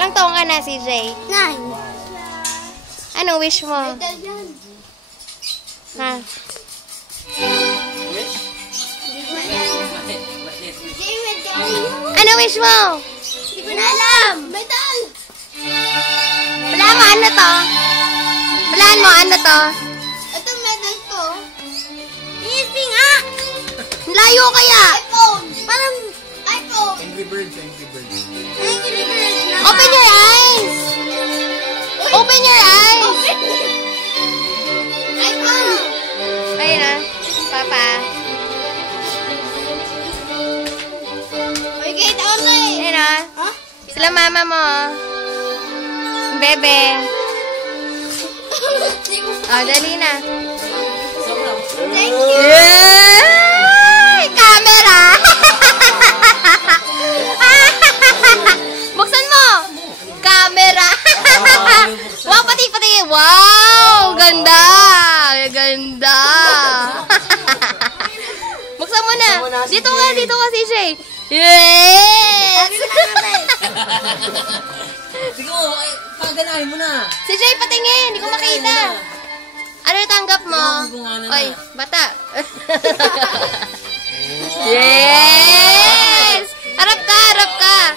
Ilang taong ka na, CJ? 9. Anong wish mo? Ha? Ano wish mo? Hindi ko na alam. Medal. Wala mo, ano to? Walaan mo, ano to? Ito medal ko. Easy nga! Layo kaya! iPhone. Parang... iPhone. Angry Birds, Angry Birds. Angry Birds. Open your eyes! Open your eyes! iPhone. Ayun na. Papa. Uy, kahit ako na eh. Ayun na. Huh? Sila mama mo. Bebe. Oh, dali na. Thank you. Yay! Camera! Buksan mo! Camera! Wow, pati. Wow! Ganda! Ganda! Buksan mo na. Dito ka, CJ. Yes! Sige mo, paganahin mo na. CJ, patingin. Hindi ko makita. Ano yung tanggap mo? Oy, bata. Yes! Harap ka.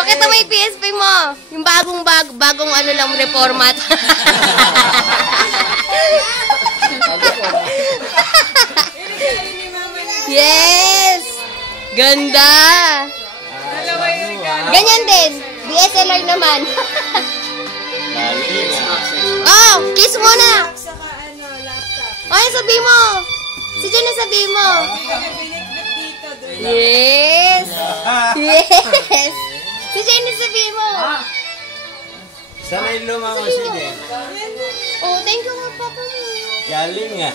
Pakita mo yung PSP mo. Yung bagong ano lang, reformat. Yes! Ganda! Ganyan din. DSLR naman. Oh, kiss mo na. Ano sabi mo? Si Jen sabi mo. Yes. Yes. Si Jen sabi mo. Sana yung luma mo si Jen. Oh, thank you, papa mo. Galing nga.